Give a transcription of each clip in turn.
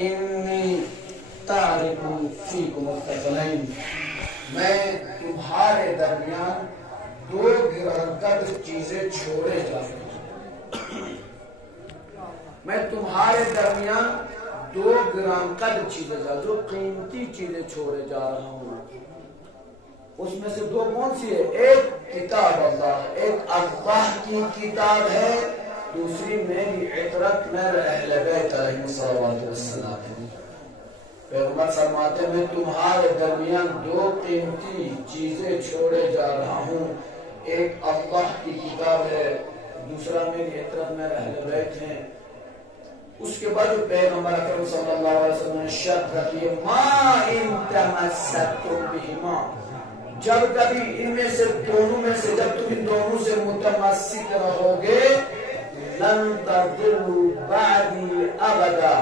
انی تارک فیکم الثقلین، میں تمہارے درمیان دو گرانقدر چیزیں چھوڑے جا رہا ہوں، میں تمہارے درمیان دو گرانقدر چیزیں جو قیمتی چیزیں چھوڑے جا رہا ہوں۔ اس میں سے دو کون سی ہے؟ ایک کتاب اللہ، ایک اللہ کی کتاب ہے، دوسری میری عطرت میرے اہل بیت علیہ السلام ہے۔ پیغمبر فرماتے ہیں میں تمہارے درمیان دو قیمتی چیزیں چھوڑے جا رہا ہوں، ایک اللہ کی کتاب ہے، دوسرا میری عطرت میرے اہل بیت ہیں۔ اس کے بعد پیغمبر اکرم صلی اللہ علیہ وسلم نے شرط رکھی ہے ما ان تمسکتم بہما، جب کبھی ان میں سے دونوں میں سے جب تم ان دونوں سے متمسک رہو گے لن تضلوا بعدی ابدا،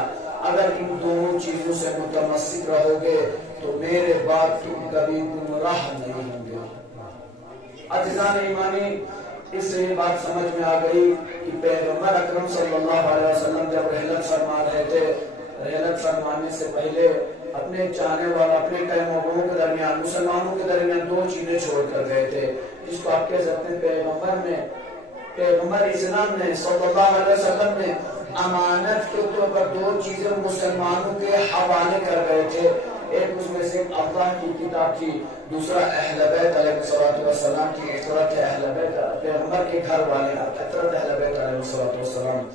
اگر ان دونوں چیزوں سے متمسک رہو گے تو میرے بعد تم کبھی گمراہ نہیں ہوں گے۔ عزیزان ایمانی، اس سے یہ بات سمجھ میں آ گئی کہ پیغمبر اکرم صلی اللہ علیہ وسلم جب رحلت فرما رہے تھے، رحلت فرمانے سے پہلے اپنے چاہنے والا اپنے قیموں کے درمیان مسلمانوں کے درمیان دو چیزیں چھوڑ کر گئے تھے، جس کو آپ کہہ سکتے ہیں پیغمبر اسلام نے صلی اللہ علیہ وسلم نے امانت کے طور پر دو چیزیں مسلمانوں کے حوالے کر گئے تھے، ایک اس میں سے اللہ کی کتاب تھی، دوسرا اہل بیت علیہ السلام کی عطرت ہے، اہل بیت پیغمبر کے گھر والے عطرت اہل بیت علیہ السلام۔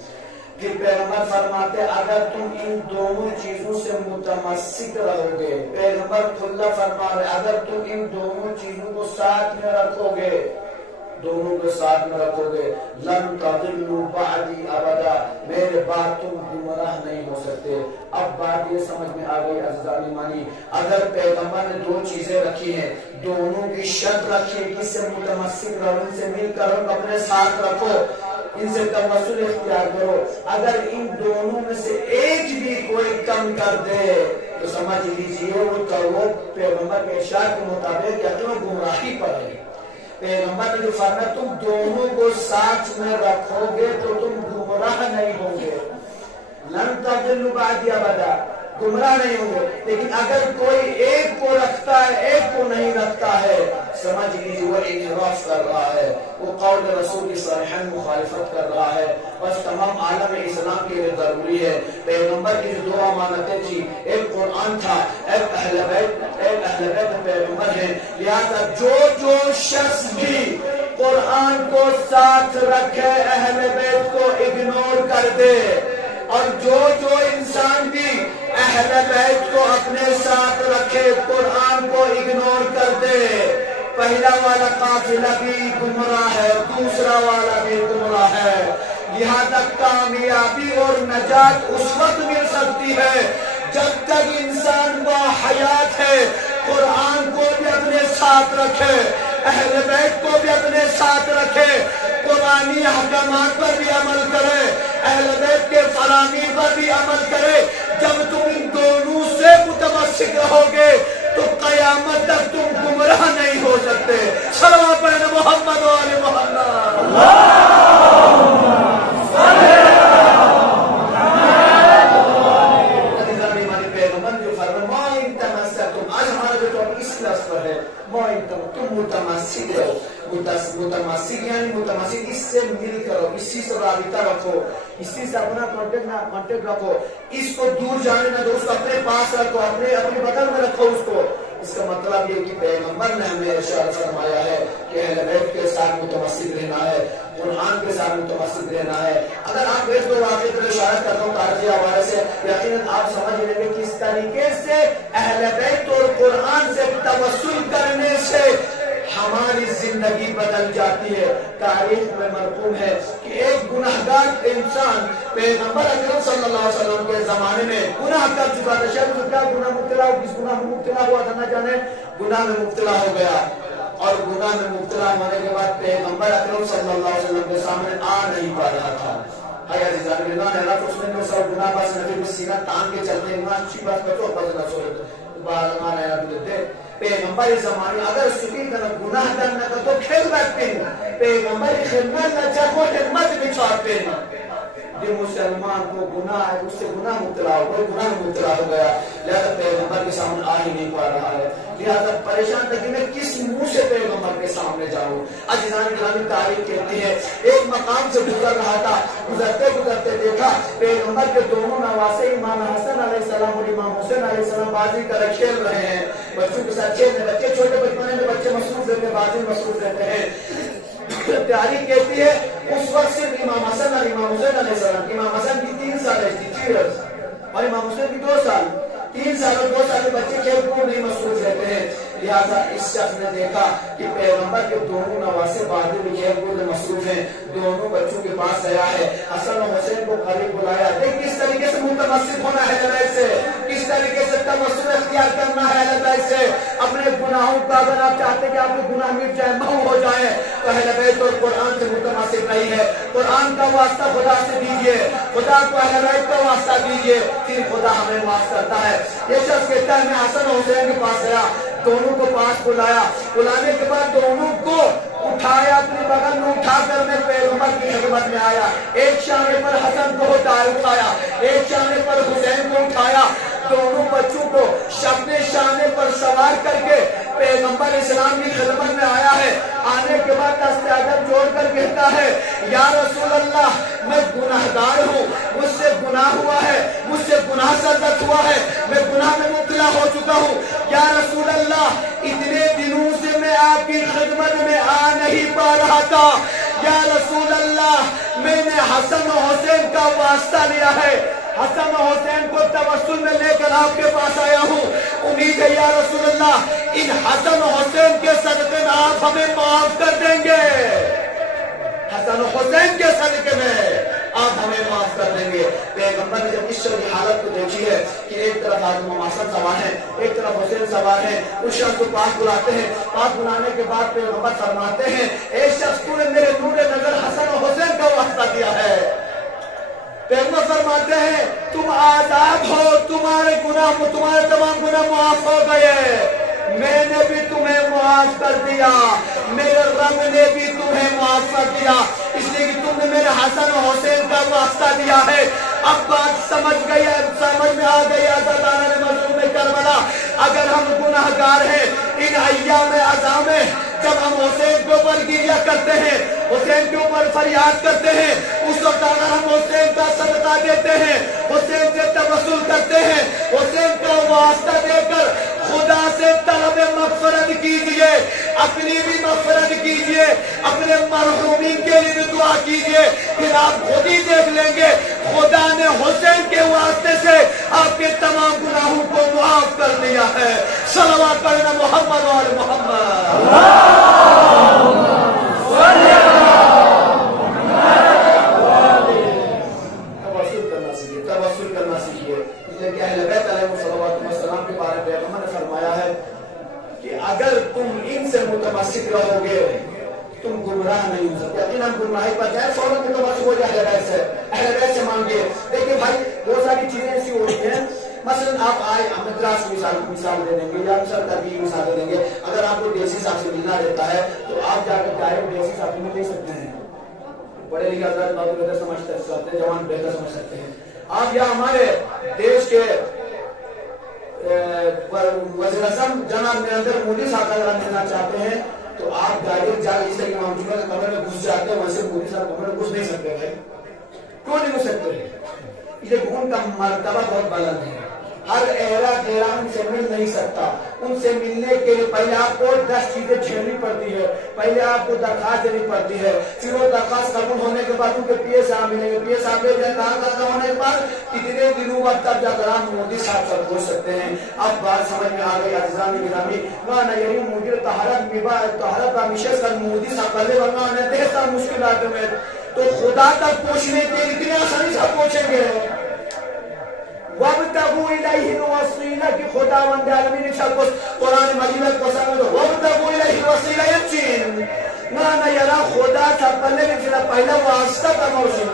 پھر پیغمبر فرماتے اگر تم ان دونوں چیزوں سے متمسک رہو گے، پیغمبر کھلا فرما رہے اگر تم ان دونوں چیزوں کو ساتھ میں رکھو گے، دونوں کو ساتھ میں رکھو گے لن تضلوا بعدی ابدا، میرے بعد تم گمراہ نہیں ہو سکتے۔ اب بات یہ سمجھ میں آ گئی عزیزان ایمانی، اگر پیغمبر نے دو چیزیں رکھی ہیں، دونوں کی شرط رکھی ہے، کس سے متمسک رہو، ان سے مل کر اپنے ساتھ رکھو، ان سے تمثل اختیار کرو، اگر ان دونوں میں سے ایک بھی کوئی کم کر دے تو سمجھ لیجیے وہ پیغمبر کے ارشاد کے مطابق یقیناً گمراہی پر ہے۔ پیغمبر نے جو فرمایا تم دونوں کو ساتھ میں رکھو گے تو تم گمراہ نہیں ہوں گے، لن تضلوا بعدی ابدا، گمراہ نہیں ہوں گے۔ لیکن اگر کوئی ایک کو رکھتا ہے ایک کو نہیں رکھتا ہے، سمجھ لیجیے وہ انحراف کر رہا ہے، وہ قول رسول کی صریحاً مخالفت کر رہا ہے۔ بس تمام عالم اسلام کے لیے ضروری ہے، پیغمبر کی دو امانتیں تھی، ایک قرآن تھا، ایک اہل بیت پیغمبر ہیں، لہذا جو شخص بھی قرآن کو ساتھ رکھے اہل بیت کو اگنور کر دے، اور جو انسان بھی اہل بیت کو اپنے ساتھ رکھے قرآن کو اگنور کر دے، پہلا والا قافلہ بھی گمراہ ہے، دوسرا والا بھی گمراہ ہے۔ لہذا کامیابی اور نجات اس وقت مل سکتی ہے جب تک انسان با حیات ہے، قرآن کو بھی اپنے ساتھ رکھے، اہل بیت کو بھی اپنے ساتھ رکھے، قرآنی احکامات پر بھی عمل کرے، اہل بیت کے فرامین پر بھی عمل کرے۔ جب تم ان دونوں سے متمسک رہو گے تو قیامت تک تم گمراہ نہیں ہو سکتے۔ صلوات پڑھیں محمد و آل محمد۔ متمسک یعنی متمسک، اس سے مل کرو، اسی سے رابطہ رکھو، اسی سے اپنا کانٹیکٹ رکھو، اس کو دور جانے نہ دو، اس کو اپنے پاس رکھو، اپنے بغل میں رکھو اس کو۔ اس کا مطلب یہ کہ پیغمبر نے ہمیں ارشاد فرمایا ہے کہ اہل بیت کے ساتھ متمسک رہنا ہے، قرآن کے ساتھ متمسک رہنا ہے۔ اگر آپ بیت کو واقعی پر اشارت کرتا ہوں تاریخی حوالے سے، یقیناً آپ سمجھ لیں گے کس طریقے سے اہل بیت اور قرآن سے توسل کرنے سے ہماری زندگی بدل جاتی ہے۔ تاریخ میں مرقوم ہے کہ ایک گناہگار انسان پیغمبر اکرم صلی اللہ علیہ وسلم کے زمانے میں گناہ کر چکا تھا، شاید وہ کیا گناہ مبتلا ہو، کس گناہ میں مبتلا ہوا تھا نہ جانے، گناہ میں مبتلا ہو گیا، اور گناہ میں مبتلا ہونے کے بعد پیغمبر اکرم صلی اللہ علیہ وسلم کے سامنے آ نہیں پا رہا تھا۔ اس نے سب گناہ بس نبی میں سینہ تان کے چلتے ہیں، اچھی بات کرو بس نہ سوئے بارمان آیا دیتے پیغمبر زمانے اگر سکی کا گناہ کرنا تو کھیل بیٹھتے ہیں، پیغمبر خدمت نہ چاہو خدمت بھی چاہتے ہیں، یہ مسلمان کو گناہ ہے، اس سے گناہ مبتلا ہو گیا، گناہ مبتلا ہو گیا، لہذا پیغمبر کے سامنے آ ہی نہیں پا رہا ہے، لہذا پریشان تھا کہ میں کس منہ سے پیغمبر کے سامنے جاؤں۔ عزیزان گرامی تاریخ کہتی ہے ایک مقام سے گزر رہا تھا، گزرتے گزرتے دیکھا پیغمبر کے دونوں نواسے امام حسن علیہ السلام اور امام حسین علیہ السلام بازی کر کھیل رہے ہیں، بچوں کے ساتھ کھیل رہے ہیں، بچے چھوٹے بچپنے میں بچے مصروف رہتے ہیں، بازی مصروف رہتے ہیں۔ تاریخ کہتی ہے اس وقت صرف امام حسن اور امام حسین علیہ السلام، امام حسن کی 3 سال تھی اور امام حسین کی 2 سال، 3 سال اور 2 سال بچے کھیل کود نہیں مصروف رہتے ہیں، لہٰذا اس شخص نے دیکھا کہ پیغمبر کے دونوں نواسے بازی میں کھیل کود میں مصروف ہیں، دونوں بچوں کے پاس گیا ہے، حسن اور حسین کو قریب بلایا، دیکھ کس طریقے سے متمسک ہونا ہے لڑائی سے، کس طریقے سے تمسک اختیار کرنا ہے لڑائی سے، اپنے گناہوں کا اگر آپ چاہتے کہ آپ کے گناہ مٹ جائے، محو ہو جائے تو اہل بیت اور قرآن سے متمسک نہیں ہے، قرآن کا واسطہ خدا سے دیجئے، خدا کو اہل بیت کا واسطہ دیجئے، پھر خدا ہمیں معاف کرتا ہے۔ یہ شخص کہتا ہے میں حسن اور حسین کے پاس گیا، دونوں کو پاس بلایا، بلانے کے بعد دونوں کو اٹھایا، اپنی بغل میں اٹھا کر میں پیغمبر کی خدمت میں آیا، ایک شانے پر حسن کو اٹھایا، ایک شانے پر حسین کو اٹھایا، دونوں بچوں کو اپنے شانے پر سوار کر کے پیغمبر اسلام کی خدمت میں آیا ہے، آنے کے بعد دست ادب جوڑ کر کہتا ہے یا رسول اللہ میں گناہگار ہوں، مجھ سے گناہ ہوا ہے، مجھ سے گناہ سرزد ہوا ہے، میں گناہ میں مبتلا ہو چکا ہوں، یا رسول اللہ اتنے دنوں سے میں آپ کی خدمت میں آ نہیں پا رہا تھا، یا رسول اللہ میں نے حسن و حسین کا واسطہ لیا ہے، حسن و حسین کو توسل میں لے کر آپ کے پاس آیا ہوں، امید ہے یا رسول اللہ ان حسن و حسین کے صدقے میں آپ ہمیں معاف کر دیں گے، حسن و حسین کے صدقے میں آپ ہمیں معاف کر دیں گے۔ پیغمبر نے جب اس شخص کی حالت کو دیکھی ہے کہ ایک طرف امام حسن سوار ہیں، ایک طرف حسین سوار ہیں، اس شخص کو پاس بلاتے ہیں، پاس بلانے کے بعد پیغمبر فرماتے ہیں اے شخص تو نے میرے نور نظر حسن و حسین کا واسطہ دیا ہے، پیغمبر فرماتے ہیں تم آزاد ہو، تمہارے گناہ، تمہارے تمام گناہ معاف ہو گئے، میں نے بھی تمہیں معاف کر دیا، میرے رب نے بھی تمہیں معاف کر دیا، اس لیے کہ تم نے میرے حسن و حسین کا واسطہ دیا ہے۔ اب بات سمجھ گئی ہے، سمجھ میں آ گئی ہے مظلوم کربلا، اگر ہم گناہگار ہیں ان ایام عزا میں جب ہم حسین کے اوپر گریہ کرتے ہیں، حسین کے اوپر فریاد کرتے ہیں، اس وقت اگر ہم حسین کا صدقہ دیتے ہیں، حسین سے توسل کرتے ہیں، حسین کا واسطہ دے کر خدا سے طلب مغفرت کیجئے، اپنی بھی مغفرت کیجئے، اپنے مرحومین کے لیے بھی دعا کیجئے، پھر آپ خود ہی دیکھ لیں گے خدا نے حسین کے واسطے سے آپ کے تمام گناہوں کو معاف کر دیا ہے۔ صلوات پڑھنا محمد و آل محمد۔ توسل کرنا سیکھیے، اس لیے کہ اہل بیت علیہ السلام کے بارے میں پیغمبر نے فرمایا ہے کہ اگر تم ان سے متمسک رہو گے تم گمراہ نہیں ہو سکتے، یقیناً گمراہی پر جائے فوراً متمسک ہو جائے، اہل بیت سے مانگیے۔ دیکھیں بھائی بہت ساری چیزیں ایسی ہو رہی ہیں، مثلاً آپ آئے مدراس مثال دے دیں گے یا سرکار کی مثال دیں گے، اگر آپ کو ڈیسی صاحب سے ملنا رہتا ہے تو آپ جا کر ڈائریکٹ ڈیسی صاحب میں لے سکتے ہیں، بڑے لکھے حضرات بہت بہتر سمجھتے ہیں، جوان بہتر سمجھ سکتے ہیں۔ آپ یا ہمارے دیش کے وزیر اعظم جناب نریندر مودی صاحب اگر آپ ملنا چاہتے ہیں تو آپ ڈائریکٹ جا اس طرح امام جمعہ کے کمرے میں گھس جاتے ہیں، ویسے مودی صاحب کمرے میں گھس نہیں سکتے بھائی، کیوں نہیں گھس سکتے؟ اس لیے ان کا مرتبہ بہت بلند ہے، ہر اہلا گہرا ان سے مل نہیں سکتا، ان سے ملنے کے لیے پہلے آپ کو 10 چیزیں جھیلنی پڑتی ہے، پہلے آپ کو درخواست دینی پڑتی ہے، پھر وہ درخواست قبول ہونے کے بعد ان کے پی اے صاحب ملیں گے، پی اے صاحب ختم ہونے کے بعد کتنے دنوں بعد تب جا کر آپ مودی صاحب سے پوچھ سکتے ہیں۔ اب بات سمجھ میں آ گئی عزیزان گرامی، مانا یہی مودی طہارت ہمیشہ کل مودی صاحب پہلے ورنہ انہیں دیکھتا مشکلات میں تو خدا تک پوچھنے کے اتنی آسانی سے پوچھیں گے۔ وَابْتَغُوا إِلَيْهِ الْوَسِيلَةَ کہ خداوند عالمین شاہ کو قرآن مجید کو سمجھو وَابْتَغُوا إِلَيْهِ الْوَسِيلَةَ يَمْچِن نانا یرا خدا تا پلے میں پہلا واسطہ کا موشن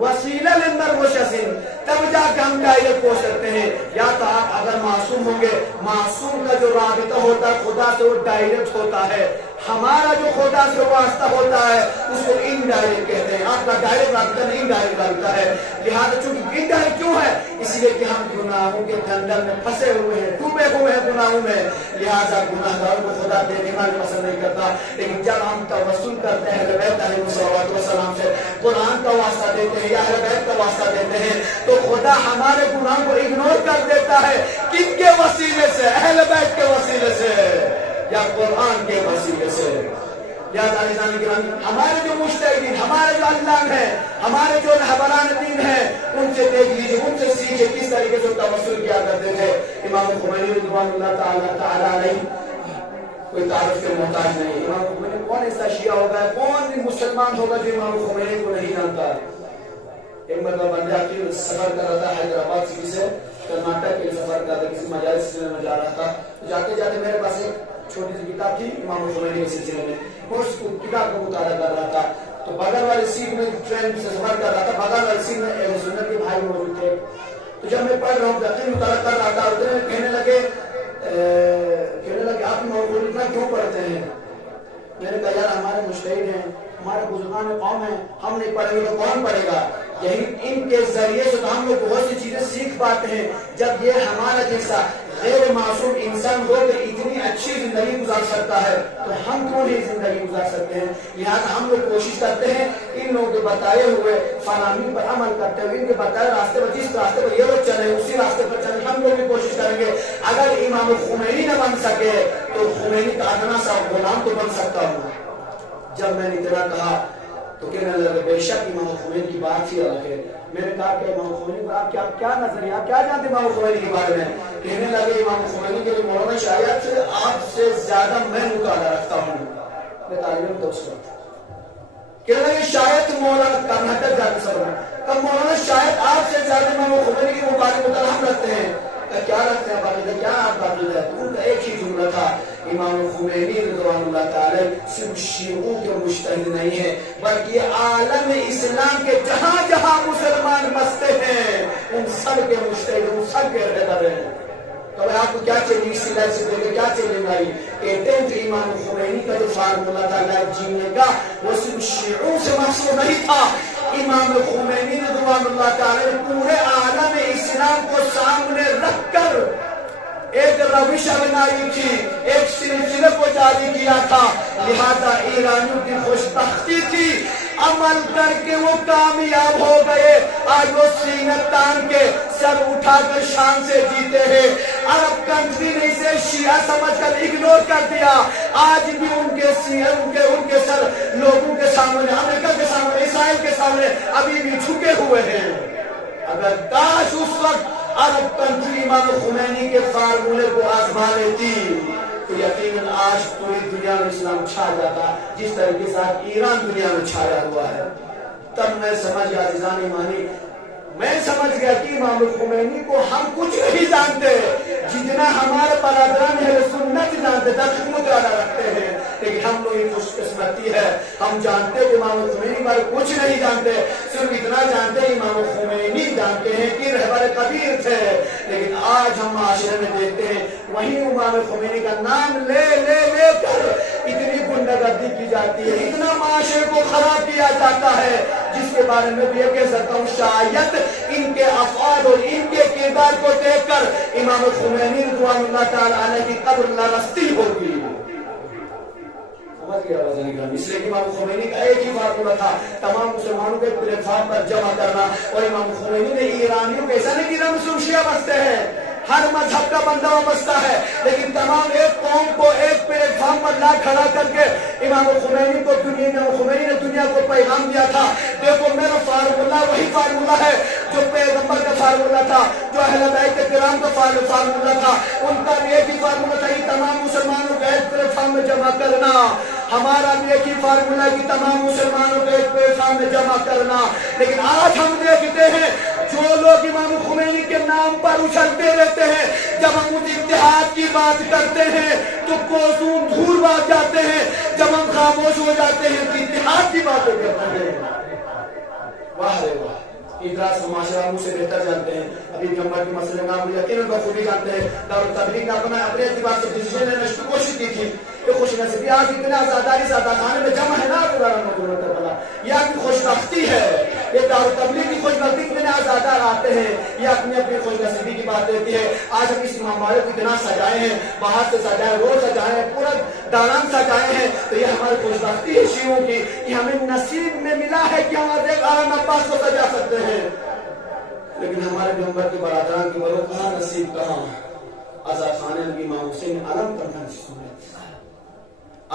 وسیلہ لندر موشسن تب جا کے ہم ڈائریکٹ ہو سکتے ہیں. یا تو آپ اگر معصوم ہوں گے, معصوم کا جو رابطہ ہوتا ہے خدا سے وہ ڈائریکٹ ہوتا ہے. ہمارا جو خدا سے واسطہ ہوتا ہے اس کو انڈائریکٹ کہتے ہیں. آپ کا ڈائریکٹ رابطہ نہیں, انڈائریکٹ رابطہ ہے. لہٰذا چونکہ انڈائریکٹ کیوں ہے, اس لیے کہ ہم گناہوں کے دلدل میں پھنسے ہوئے ہیں, ڈوبے ہوئے ہیں گناہوں میں. لہٰذا گناہگاروں کو خدا دیکھنا پسند نہیں کرتا. لیکن جب ہم توسل کرتے ہیں اہل بیت علیہ السلام سے, قرآن کا واسطہ دیتے ہیں یا اہل بیت کا واسطہ دیتے ہیں, تو خدا ہمارے گناہوں کو اگنور کر دیتا ہے. کن کے وسیلے سے؟ اہل بیت کے وسیلے سے یا قرآن کے وسیلے سے. ہمارے جو مجتہدین, ہمارے جو علام ہیں, ہمارے جو رہبران دین ہیں, ان سے دیکھ لیجیے, ان سے سیکھے کس طریقے سے توسل کیا کرتے تھے. امام خمینی رضوان اللہ تعالی علیہ کوئی تعارف کے محتاج نہیں. امام خمینی کون ایسا شیعہ ہوگا, کون مسلمان ہوگا جو امام خمینی کو نہیں جانتا. ایک مرتبہ بندہ عقیل سفر کر رہا تھا حیدرآباد سٹی سے کرناٹک کے سفر کر رہا تھا, کسی مجالس میں جا رہا تھا. جاتے جاتے میرے پاس ایک چھوٹی سی کتاب تھی امام خمینی کے سلسلے میں, اس کتاب کو مطالعہ کر رہا تھا. تو بغل والی سیٹ میں ٹرین سے سفر کر رہا تھا, بغل والی سیٹ میں اہل سنت کے بھائی موجود تھے. تو جب میں پڑھ رہا ہوں تقریر مطالعہ کر رہا تھا, کہنے لگے آپ امام خمینی اتنا کیوں پڑھتے ہیں. میں نے کہا یار ہمارے مجتہد ہیں, ہمارے بزرگان قوم ہیں, ہم نہیں پڑھیں گے تو کون پڑھے گا. یہی ان کے ذریعے سے تو ہم لوگ بہت سی چیزیں سیکھ پاتے ہیں. جب یہ ہمارا جیسا غیر معصوم انسان ہو کہ اتنی اچھی زندگی گزار سکتا ہے تو ہم کیوں نہیں زندگی گزار سکتے ہیں. لہٰذا ہم لوگ کوشش کرتے ہیں ان لوگوں کے بتائے ہوئے فراہمی پر عمل کرتے ہوئے, ان کے بتائے راستے پر, جس راستے پر یہ لوگ چلے اسی راستے پر چلے. ہم لوگ بھی کوشش کریں گے. اگر امام خمینی نہ بن سکے تو خمینی کا ادنا سا غلام تو بن سکتا ہوں. جب میں نے اتنا کہا تو کہنے لگے بے شک امام خمینی کی بات ہی الگ ہے. میں نے کہا کہ امام خمینی پر آپ کیا نظریہ, آپ کیا جانتے امام خمینی کے بارے میں. کہنے لگے امام خمینی کے لیے مولانا شاید سے آپ سے زیادہ میں مطالعہ رکھتا ہوں. میں تعلیم تو اس وقت کہنے لگے شاید مولانا کرناٹک جاتے سب کب مولانا شاید آپ سے زیادہ امام خمینی کے مبارک مطالعہ ہم رکھتے ہیں. کیا رکھتے ہیں باقی کیا آپ باقی ہے. ان کا ایک ہی جملہ تھا, امام خمینی رضوان اللہ تعالی صرف شیعوں کے مجتہد نہیں ہے بلکہ عالم اسلام کے جہاں جہاں مسلمان بستے ہیں ان سب کے مجتہد, ان سب کے رہبر ہیں. تو آپ کو کیا چاہیے اس سلسلے سے دیکھیں کیا چاہیے بھائی. کہتے ہیں کہ امام خمینی کا جو فارمولہ تھا لائف جینے کا وہ صرف شیعوں سے مقصود نہیں تھا. امام خمینی رضوان اللہ تعالی نے پورے عالم اسلام کو سامنے رکھ کر ایک روش اپنائی تھی, ایک سلسلے کو جاری کیا تھا. لہذا ایرانیوں کی خوش بختی تھی, عمل کر کے وہ کامیاب ہو گئے. آج وہ سینت تان کے سر اٹھا کر شان سے جیتے ہیں. عرب کنٹری نے اسے شیعہ سمجھ کر اگنور کر دیا. آج بھی ان کے سر لوگوں کے سامنے, امریکہ کے سامنے, اسرائیل کے سامنے ابھی بھی جھکے ہوئے ہیں. اگر کاش اس وقت عرب کنٹری امام خمینی کے فارمولے کو آزما لیتی تو یقیناً آج پوری دنیا میں اسلام چھا جاتا جس طریقے سے آج ایران دنیا میں چھایا ہوا ہے. تب میں سمجھ گیا عزیزان ایمانی, میں سمجھ گیا کہ امام خمینی کو ہم کچھ نہیں جانتے جتنا ہمارے برادران اہل سنت جانتے, تقریباً رکھتے ہیں. لیکن ہم لوگ یہ خوش قسمتی ہے, ہم جانتے کہ امام خمینی بارے کچھ نہیں جانتے, صرف اتنا جانتے ہیں امام خمینی جانتے ہیں کہ رہبر کبیر تھے. لیکن آج ہم معاشرے میں دیکھتے ہیں وہیں امام خمینی کا نام لے لے لے کر اتنی گنڈہ گردی کی جاتی ہے, اتنا معاشرے کو خراب کیا جاتا ہے جس کے بارے میں بھی یہ کہہ سکتا ہوں شاید ان کے افعال اور ان کے کردار کو دیکھ کر امام خمینی رضوان اللہ تعالی علیہ کی قبر لرزتی ہوگی. اس لیے امام خمینی کا ایک ہی فارمولہ تھا, تمام مسلمانوں کے پلیٹ فارم پر جمع کرنا. اور امام خمینی نے ایرانیوں کو ایسا نہیں کہ مسلم شیعہ بستے ہیں, ہر مذہب کا بندہ بستا ہے, لیکن تمام ایک قوم کو ایک پلیٹ فارم پر لا کھڑا کر کے امام خمینی کو خمینی نے دنیا کو پیغام دیا تھا. دیکھو میرا فارمولہ وہی فارمولہ ہے جو پیغمبر کا فارمولہ تھا, جو اہل بیت کرام کا فارمولہ تھا. ان کا بھی ایک ہی فارمولہ تھا کہ تمام مسلمانوں کو ایک پلیٹ فارم میں جمع کرنا. ہمارا بھی ایک ہی فارمولہ ہے کہ تمام مسلمانوں کو ایک پلیٹ فارم میں جمع کرنا. لیکن آج ہم دیکھتے ہیں جو لوگ امام خمینی کے نام پر اچھلتے رہتے ہیں, جب ہم ان اتحاد کی بات کرتے ہیں تو کوسوں دھول بھاگ جاتے ہیں, جب ہم خاموش ہو جاتے ہیں تو اتحاد کی باتیں کرتے ہیں. واہ رے واہ, ادراس معاشرہ سے بہتر جانتے ہیں. ابھی جمعہ کے مسئلے میں آپ یقیناً بخوبی جانتے ہیں. دارالتبلیغ نے اپنے اعتبار سے ڈیسیژن لینے کی کوشش کی تھی کہ خوش نصیبی آج اتنے آزاداری زیادہ خانے میں جمع ہے نا یہ آپ کی خوش بختی ہے. یہ دارالتبلیغ کی خوش بختی اتنے آزادار آتے ہیں, یہ اپنی اپنی خوش نصیبی کی بات دیتی ہے. آج ہم اس امام باڑے کو اتنا سجائے ہیں, باہر سے سجائے, روڈ سجائے ہیں, پورا دالان سجائے ہیں, تو یہ ہماری خوش بختی ہے شیعوں کی کہ ہمیں نصیب میں ملا ہے کہ ہم حضرت عالم عباس کو سجا سکتے ہیں. لیکن ہمارے پیغمبر کے برادران کی بڑوں کہاں نصیب کہاں. آزاد خانے نبی امام حسین علم ترکن سنت,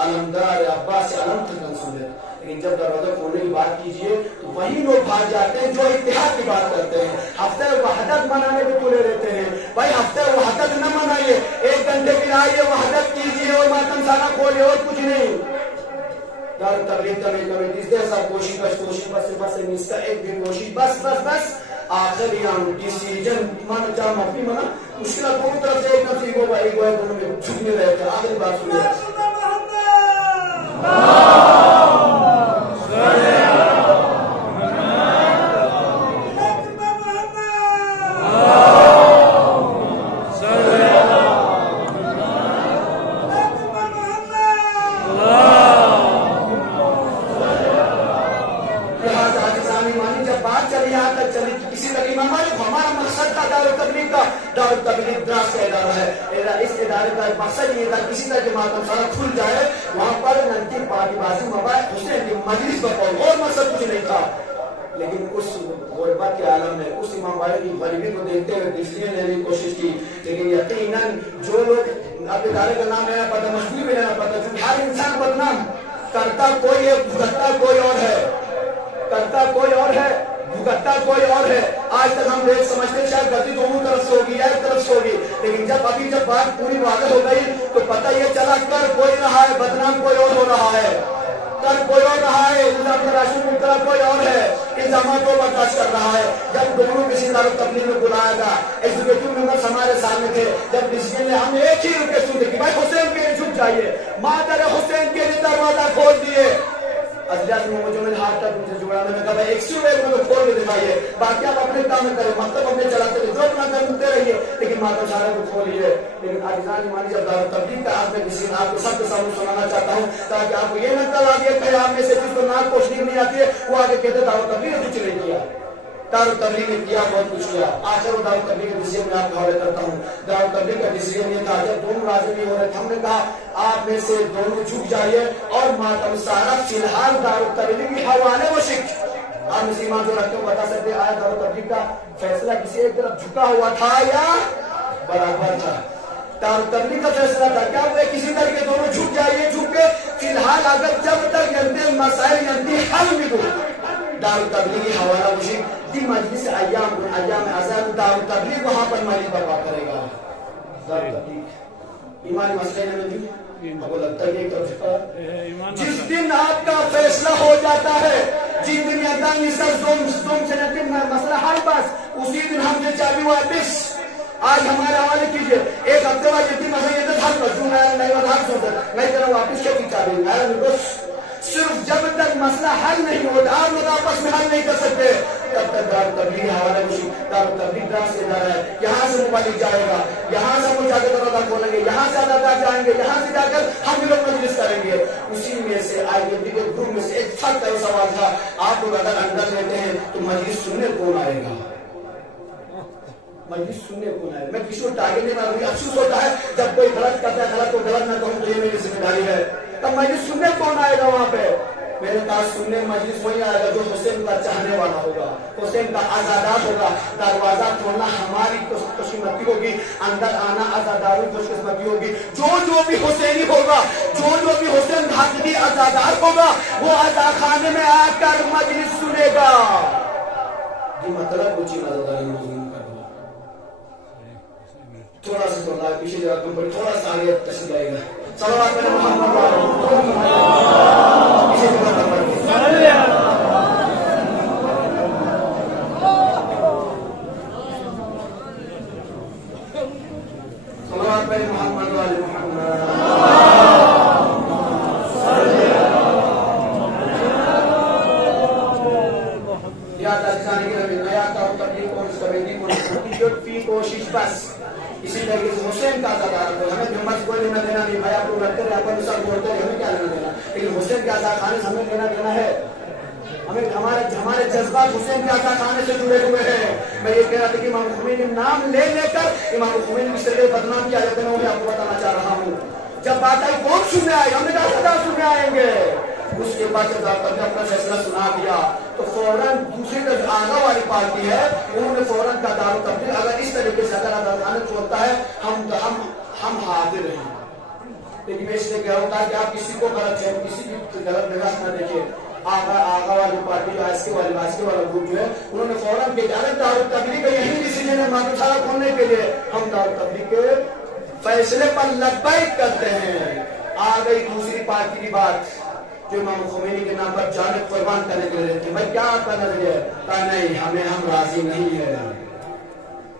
علمدار عباس سے علم ترکن سنت. لیکن جب دروازہ کھولنے کی بات کیجئے تو وہی لوگ بھاگ جاتے ہیں جو اتحاد کی بات کرتے ہیں. ہفتہ وحدت منانے پہ تلے رہتے ہیں. بھائی ہفتہ وحدت نہ منائیے, 1 گھنٹے کے لیے آئیے, وحدت کیجئے اور ماتم سارا کھولے اور کچھ نہیں. دارالتبلیغ کمیٹیز دے سب کوشش بس اس کا ایک بھی کوشش بس آخر یہاں ڈیسیجن مانا چاہ معافی مانا مشکلات دونوں طرف سے ایک نفسی کو ایک گوئے دونوں میں چھکنے رہے تھے. آخری بات سنیے. دارالتبلیغ دراز کا ادارہ ہے. اس ادارے کا مقصد یہ تھا کسی طرح کے ماتم سارا کھل جائے, وہاں پر ننتی پارٹی بازی مباحث حسین کی مجلس بپاؤ, اور مقصد کچھ نہیں تھا. لیکن اس غربت کے عالم میں اس امام باڑے کی غریبی کو دیکھتے ہوئے ڈیسیژن لینے کی کوشش کی. لیکن یقیناً جو لوگ اب ادارے کا نام لینا پڑتا, مجبور بھی لینا پڑتا, کیونکہ ہر انسان بدنام کرتا کوئی ہے, بھگتتا کوئی اور ہے, کرتا کوئی اور ہے, بھگتتا کوئی اور ہے. آج تک ہم دیکھ سمجھتے ہیں شاید غلطی دونوں طرف سے ہوگی یا ایک طرف سے ہوگی, لیکن جب بات پوری واضح ہو گئی تو پتہ یہ چلا کر کوئی رہا ہے, بدنام کوئی اور ہو رہا ہے, کر کوئی اور رہا ہے, راشن مبتلا کوئی اور ہے, الزامات کو برداشت کر رہا ہے. جب دونوں کسی دارالتبلیغ میں بلایا گیا, ایگزیکٹو ممبرز ہمارے سامنے تھے, جب ڈیسیژن نے ہم ایک ہی رکے سنتے کہ بھائی حسین کے لیے جھک جائیے, مادر حسین کے لیے دروازہ کھول دیے. اجلاس میں مجھے میں ہاتھ تک مجھے جڑانے میں کہا ایک سی ویل میں کھول کے دکھائیے, باقی آپ اپنے کام میں کریں, مطلب اپنے چلاتے رہے, جو اپنا کرتے رہیے, لیکن ماتم سارے کو کھولیے. لیکن عزیزان ایمانی جب دارالتبلیغ کا آپ میں کسی آپ کو سب کے سامنے سنانا چاہتا ہوں تاکہ آپ کو یہ نقل آگے کہ آپ میں سے جس کو ناک پوشنی نہیں آتی ہے وہ آگے کہتے دارالتبلیغ نے کچھ نہیں کیا. دارالتبلیغ نے کیا بہت کچھ کیا. آخر دارالتبلیغ کے ڈیسیژن میں آپ کو حوالے کرتا ہوں. دارالتبلیغ کا ڈیسیژن یہ تھا جب دونوں راضی نہیں ہو رہے تھے, ہم نے کہا آپ میں سے دونوں جھک جائیے اور ماتم سارا فی الحال دارالتبلیغ کے حوالے وہ شک. آپ مسلمان جو رکھتے ہو بتا سکتے ہیں آیا دارالتبلیغ کا فیصلہ کسی ایک طرف جھکا ہوا تھا یا برابر تھا؟ دارالتبلیغ کا فیصلہ تھا کیا وہ کسی طرح کے دونوں جھک جائیے, جھک کے فی الحال اگر جب تک ینتے مسائل ینتی حل بھی دو دارالتبلیغ حوالہ وشی دی مجلس ایام ازال دارالتبلیغ وہاں پر مالی برپا کرے گا. دارالتبلیغ ایمانی مسئلے میں بھی ابو لگتا ہے جس دن آپ کا فیصلہ ہو جاتا ہے, جس دن یادانی سر زوم سے نتیم مسئلہ حل بس, اسی دن ہم سے چابی واپس. آج ہمارے حوالے کیجئے, ایک ہفتے بعد جتنی مسئلہ یہ تھا حل بس, جو نئے حل سوچا میں طرح واپس کیا کی چابی میرا نبس. صرف جب تک مسئلہ حل نہیں ہوتا, آپ لوگ آپس میں حل نہیں کر سکتے, تب تک دارالتبلیغ حوالہ مشی دارالتبلیغ دراز سے جا رہا ہے. یہاں سے مبلغ جائے گا, یہاں سے ہم جا کے دروازہ کھولیں گے, یہاں سے عدالت جائیں گے, یہاں سے جا کر ہم بھی لوگ مجلس کریں گے. اسی میں سے آئی کے گروپ میں سے ایک فرق کا سوال تھا, آپ لوگ اگر اندر لیتے ہیں تو مجلس سننے کون آئے گا؟ مجلس سننے کون آئے گا؟ میں کسی کو ٹارگیٹ نہیں ماروں, افسوس ہوتا ہے جب کوئی غلط کرتا ہے, غلط کو غلط نہ کہوں تو یہ میری ذمہ داری ہے. تب مجلس سننے کون آئے گا وہاں پہ؟ میرے پاس سننے مجلس وہی آئے گا جو حسین کا چاہنے والا ہوگا, حسین کا آزادار ہوگا. دروازہ کھولنا ہماری خوش قسمتی ہوگی, اندر آنا آزاداری خوش قسمتی ہوگی. جو بھی حسینی ہوگا, جو بھی حسین حقیقی آزادار ہوگا, وہ آزاد خانے میں آ کر مجلس سنے گا. یہ مطلب کچھ آزاداری مضمون کر دو. تھوڑا سا برداشت پیچھے جا کر تھوڑا سا آگے تشریح آئے گا. صلوات علی محمد پیچھے جا کر صلوات علی محمد علی محمد. یاد رکھنے کے لیے شد فی کوشش بس اسی طرح حسین کا عزادار ہے. ہمیں ہمت کوئی لینا دینا نہیں بھائی. آپ لوگ لڑتے رہے اپنے ساتھ بولتے رہے ہمیں کیا لینا دینا, لیکن حسین کے عزا خانے سے ہمیں لینا دینا ہے. ہمیں ہمارے جذبات حسین کے عزا خانے سے جڑے ہوئے ہیں. میں یہ کہہ رہا تھا کہ امام خمینی نام لے لے کر امام خمینی کی طریقے بدنام کیا جاتا ہے. میں آپ کو بتانا چاہ رہا ہوں جب بات آئی کون سننے آئے, ہم نے کہا صدا سننے آئیں گے. اس کے بعد جب ضابطہ نے اپنا فیصلہ سنا دیا تو فوراً دوسری جو آگا والی پارٹی ہے انہوں نے فوراً کہا دار تبدیل اگر اس طریقے سے اگر عدالت چھوڑتا ہے ہم حاضر ہیں. لیکن میں اس لیے کہہ رہا ہوں کہ آپ کسی کو غلط ہے کسی کی غلط نگاہ نہ دیکھیں. آگا والی پارٹی جو آسکے والا گروپ جو ہے انہوں نے فوراً کہا اگر دار تبدیل کا یہی ڈیسیجن ہے مادر سارا کھولنے کے لیے ہم دار تبدیل کے فیصلے پر لبیک کرتے ہیں. آ گئی دوسری پارٹی کی بات جو امام خمینی کے نام پر جان قربان کرنے کے لیے رہتے ہیں. بھائی کیا آپ کا نظریہ ہے؟ کہا نہیں ہم راضی نہیں ہے.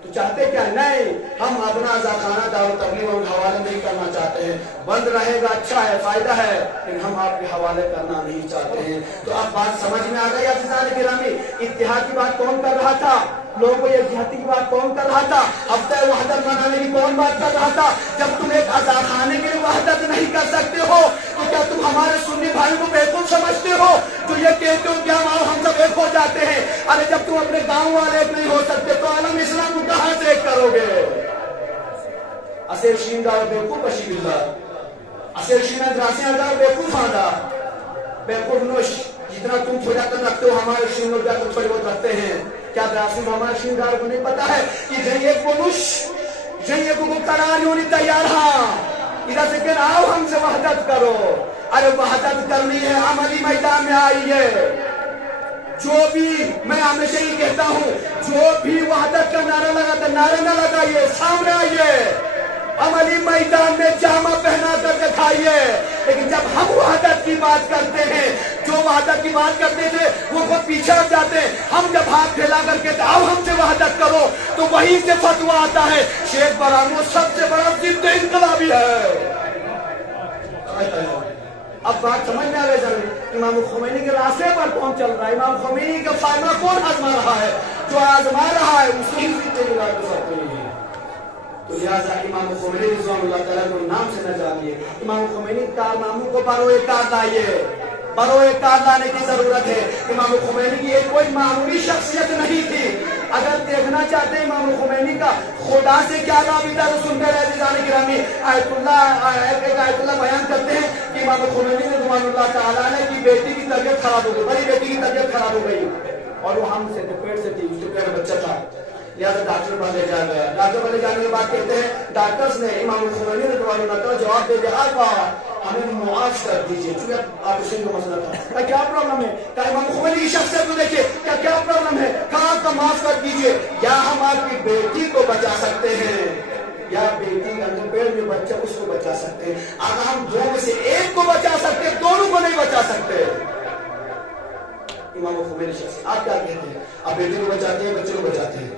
تو چاہتے کیا؟ نہیں ہم اپنا عزاخانہ دعوت تبلیغ اور حوالے نہیں کرنا چاہتے ہیں. بند رہے گا اچھا ہے فائدہ ہے لیکن ہم آپ کے حوالے کرنا نہیں چاہتے ہیں. تو اب بات سمجھ میں آ گئی عزیزان گرامی. اتحاد کی بات کون کر رہا تھا؟ لوگوں کو یکجہتی کی بات کون کر رہا تھا؟ ہفتہ وحدت منانے کی کون بات کر رہا تھا؟ جب تم ایک عزاخانے کے لیے وحدت نہیں کر سکتے ہو تو کیا تم ہمارے سنی بھائیوں کو بیوقوف سمجھتے ہو جو یہ کہتے ہو کہ ہم سب ایک ہو جاتے ہیں؟ ارے جب تم اپنے گاؤں والے ایک نہیں ہو سکتے تو عالم اسلام کو کہاں سے ایک کرو گے؟ اسیر شین دار بیوقوف بشیر اللہ اسیر شین دراسیاں دار بیوقوف آدھا بیوقوف نوش جتنا تم تھوڑا کر رکھتے ہو ہمارے شین لوگ جا کر تھوڑے بہت رکھتے ہیں. کیا دراسیم ہمارے شین دار کو نہیں پتا ہے کہ جن ایک بنوش جن ایک کو قرار ہونی تیار ہاں ادھر سے کہنا آؤ ہم سے وحدت کرو. ارے وحدت کرنی ہے عملی میدان میں آئیے. جو بھی میں ہمیشہ ہی کہتا ہوں جو بھی وحدت کا نعرہ لگاتا نعرہ نہ لگائیے سامنے آئیے عملی میدان میں جامہ پہنا کر دکھائیے. لیکن جب ہم وحدت کی بات کرتے ہیں جو وحدت کی بات کرتے تھے وہ خود پیچھے ہٹ جاتے ہیں. ہم جب ہاتھ پھیلا کر کہتے ہیں آؤ ہم سے وحدت کرو تو وہیں سے فتویٰ آتا ہے شیخ برہان وہ سب سے بڑا ضد انقلابی ہے. اب بات سمجھ میں آ گئی سر امام خمینی کے راستے پر کون چل رہا ہے؟ امام خمینی کا فائدہ کون آزما رہا ہے؟ جو آزما رہا ہے اسی ضد انقلاب کے ساتھ نہیں ہے. تو لہٰذا امام خمینی رضوان اللہ تعالیٰ کو نام سے نہ جانیے. امام خمینی کارناموں کو بروئے کار لائیے. بروئے کار لانے کی ضرورت ہے. امام خمینی کی ایک کوئی معمولی شخصیت نہیں تھی. اگر دیکھنا چاہتے ہیں امام خمینی کا خدا سے کیا رابطہ تو سن کر عزیزان گرامی آیت اللہ بیان کرتے ہیں کہ امام خمینی رضوان اللہ تعالیٰ نے کی بیٹی کی طبیعت خراب ہو گئی. بڑی بیٹی کی طبیعت خراب ہو گئی اور وہ ہم سے پیٹ سے تھی. اس کے پیٹ میں بچہ تھا لہٰذا ڈاکٹر پر لے جایا گیا. ڈاکٹر پر لے جانے کے بعد کہتے ہیں ڈاکٹرز نے امام خمینی رضوان اللہ تعالیٰ جواب دے دیا آپ ہمیں معاف کر دیجیے چونکہ آپریشن کا مسئلہ تھا. کیا پرابلم ہے؟ کہا امام خمینی کی شخصیت کو دیکھیے کیا پرابلم ہے؟ کہا آپ کا معاف کر دیجیے. یا ہم آپ کی بیٹی کو بچا سکتے ہیں یا بیٹی کا جو پیٹ میں بچہ اس کو بچا سکتے ہیں. اگر ہم دو میں سے ایک کو بچا سکتے ہیں دونوں کو نہیں بچا سکتے. امام خمینی شخصیت آپ کیا کہتے ہیں؟ آپ بیٹی کو بچاتے ہیں بچے کو بچاتے ہیں.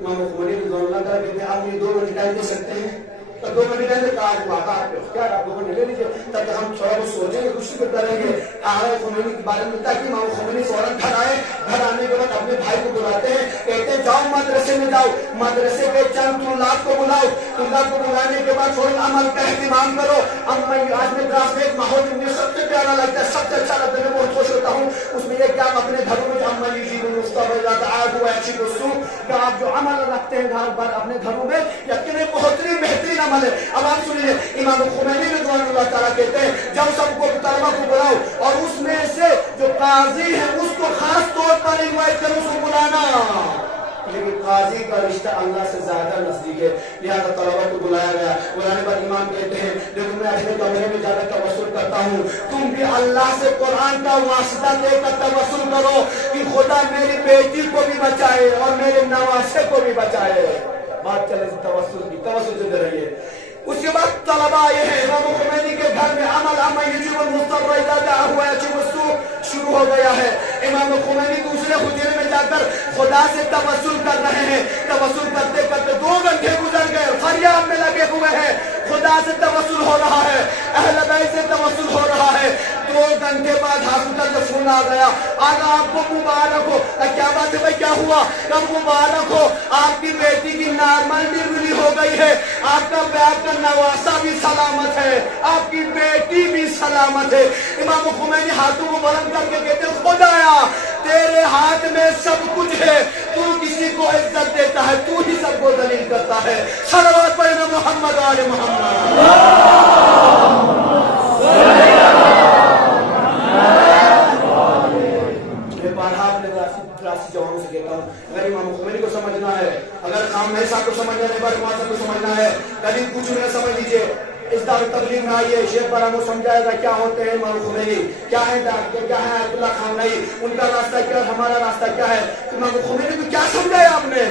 امام خمینی رضوان اللہ تعالیٰ کہتے ہیں آپ مجھے 2 گھنٹے ٹائم دے سکتے ہیں؟ تو 2 گھنٹے ٹائم دے کہا کیا آپ 2 گھنٹے لے لیجیے تاکہ ہم تھوڑا بہت سوچیں گے کچھ فکر کریں گے. امام خمینی کے بارے میں تاکہ امام خمینی فوراً گھر آئے. گھر آنے کے بعد اپنے بھائی کو بلاتے ہیں کہتے ہیں جاؤ مدرسے میں جاؤ مدرسے کے چند طلاب کو بلاؤ. طلاب کو بلانے کے بعد فوراً عمل کا اہتمام کرو. اب میں آج میں کلاس میں ایک ماحول مجھے سب سے پیارا لگتا ہے سب سے اچھا لگتا ہے میں بہت خوش ہوتا ہوں. اس میں یہ کہ آپ اپنے گھروں میں عمل لیجیے کہ آپ جو عمل رکھتے ہیں گھر پر اپنے گھروں میں یقیناً بہت ہی بہترین عمل ہے. اب آپ سنیے امام خمینی رضوان اللہ تعالیٰ کہتے ہیں جب سب کو طلبہ کو بلاؤ اور اس میں سے جو قاضی ہے اس کو خاص طور پر انوائٹ کرو اس کو بلانا. لیکن قاضی کا رشتہ اللہ سے زیادہ نزدیک ہے لہذا طلبہ کو بلایا گیا. بلانے پر امام کہتے ہیں دیکھو میں اپنے کمرے میں جا کر توسل کرتا ہوں تم بھی اللہ سے قرآن کا واسطہ دے کر توسل کرو کہ خدا میری بیٹی کو بھی بچائے اور میرے نواسے کو بھی بچائے. بات چلے توسل کی توسل سے دے رہی ہے. اس کے بعد طلبہ آئے ہیں امام خمینی کے گھر میں عمل یجب المضطر اذا دعاه ويجب السوء شروع ہو گیا ہے. امام خمینی دوسرے حجرے میں جا کر خدا سے توسل کر رہے ہیں. توسل کرتے کرتے 2 گھنٹے گزر گئے فریاد میں لگے ہوئے ہیں. خدا سے توسل ہو رہا ہے اہل بیت سے توسل ہو رہا ہے. 2 گھنٹے بعد ہاسپٹل سے فون آ گیا آگا آپ کو مبارک ہو. کیا بات ہے بھائی کیا ہوا؟ کب مبارک ہو آپ کی بیٹی کی نارمل ڈلیوری ہو گئی ہے، آپ کا نواسا بھی سلامت ہے، آپ کی بیٹی بھی سلامت ہے۔ امام خمینی ہاتھوں کو بلند کر کے کہتے ہیں خدایا تیرے ہاتھ میں سب کچھ ہے، تو کسی کو عزت دیتا ہے، تو ہی سب کو ذلیل کرتا ہے۔ صلوات پڑھنا محمد آل محمد۔ میں بارہا اپنے راسی جوانوں سے کہتا ہوں، اگر امام خمینی کو سمجھنا ہے، اگر خامنہ صاحب کو سمجھنا ہے، نبات صاحب کو سمجھنا ہے، کبھی کچھ میں سمجھ لیجئے، اس دعوت تبلیغ میں آئیے، شیخ برامو سمجھائے گا کیا ہوتے ہیں امام خمینی، کیا ہے آیت اللہ خامنہی، ان کا راستہ کیا ہے، ہمارا راستہ کیا ہے۔ امام خمینی کو کیا سمجھایا آپ نے؟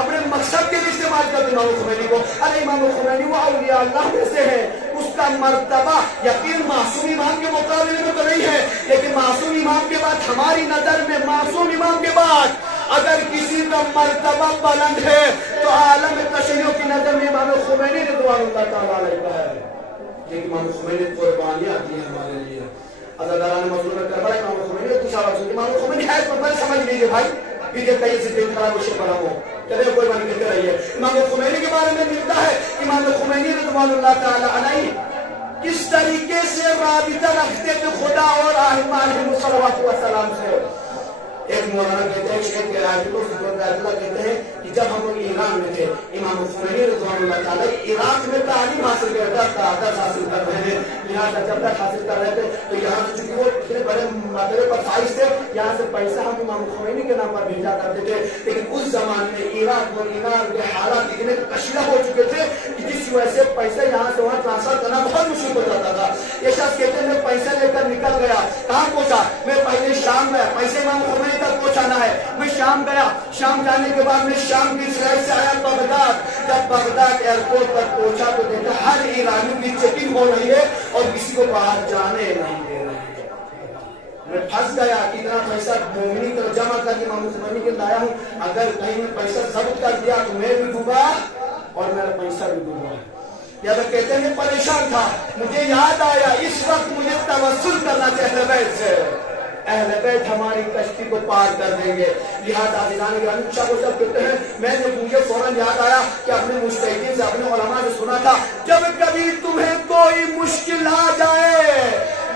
اپنے مقصد کے لیے استعمال کرتے امام خمینی کو۔ ارے امام خمینی وہ اولیاء اللہ میں سے ہے، اس کا مرتبہ یقین معصوم امام کے مقابلے میں تو نہیں ہے، لیکن معصوم امام کے بعد ہماری نظر میں معصوم امام کے بعد اگر کسی کا مرتبہ بلند ہے تو عالم تشیع کی نظر میں امام خمینی رضوان اللہ تعالیٰ علیہ کا ہے۔ لیکن امام خمینی قربانیاں دی ہیں ہمارے لیے۔ عزاداران مظلوم کربلا امام خمینی کو سوال سنتے امام خمینی ہے پر میں سمجھ لیجیے بھائی، پیچھے کئی سے دن خراب ہو شیخ برامو چلے کوئی بانی کہتے رہیے۔ امام خمینی کے بارے میں ملتا ہے امام خمینی رضوان اللہ تعالیٰ علیہ کس طریقے سے رابطہ رکھتے تھے خدا اور علیہ الصلوات والسلام سے۔ ایک مولانا کہتے ہیں شیخ اللہ کہتے ہیں کہ جب ہم لوگ ایران میں تھے امام خمینی رضوان اللہ تعالیٰ عراق میں تعلیم حاصل کر رہے تھے، درس حاصل کر رہے ہیں، لہٰذا جب تک حاصل کر رہے تھے تو یہاں سے چونکہ وہ اتنے بڑے مرتبے پر فائز تھے، یہاں سے پیسہ ہم امام خمینی کے نام پر بھیجا کرتے تھے۔ لیکن اس زمانے میں عراق اور ایران کے حالات اتنے کشیدہ ہو چکے تھے کہ جس وجہ سے پیسہ یہاں سے وہاں ٹرانسفر کرنا بہت مشکل ہو جاتا تھا۔ یہ شخص کہتے ہیں میں پیسہ لے کر نکل گیا، کہاں پہنچا؟ میں پہلے شام گیا، پیسے امام خمینی تک پہنچانا ہے، میں شام گیا، شام جانے کے بعد میں شام کی سیر سے آیا بغداد۔ جب بغداد ایئرپورٹ پر پہنچا تو دیکھا ہر ایرانی کی چیکنگ ہو رہی ہے اور کسی کو باہر جانے نہیں دے رہے ہیں۔ میں پھنس گیا، اتنا پیسہ مومنی کو جمع کر کے امام خمینی کے لایا ہوں، اگر کہیں میں پیسہ ضبط کر دیا تو میں بھی ڈوبا اور میرا پیسہ بھی ڈوبا۔ یا تو کہتے ہیں پریشان تھا، مجھے یاد آیا اس وقت مجھے توسل کرنا چاہیے بیت سے، اہل بیت ہماری کشتی کو پار کر دیں گے۔ لہٰذا عزیزان گرامی شاہ کو صاحب کہتے ہیں میں نے مجھے فوراً یاد آیا کہ اپنے مجتہدین سے اپنے علماء سے سنا تھا جب کبھی تمہیں کوئی مشکل آ جائے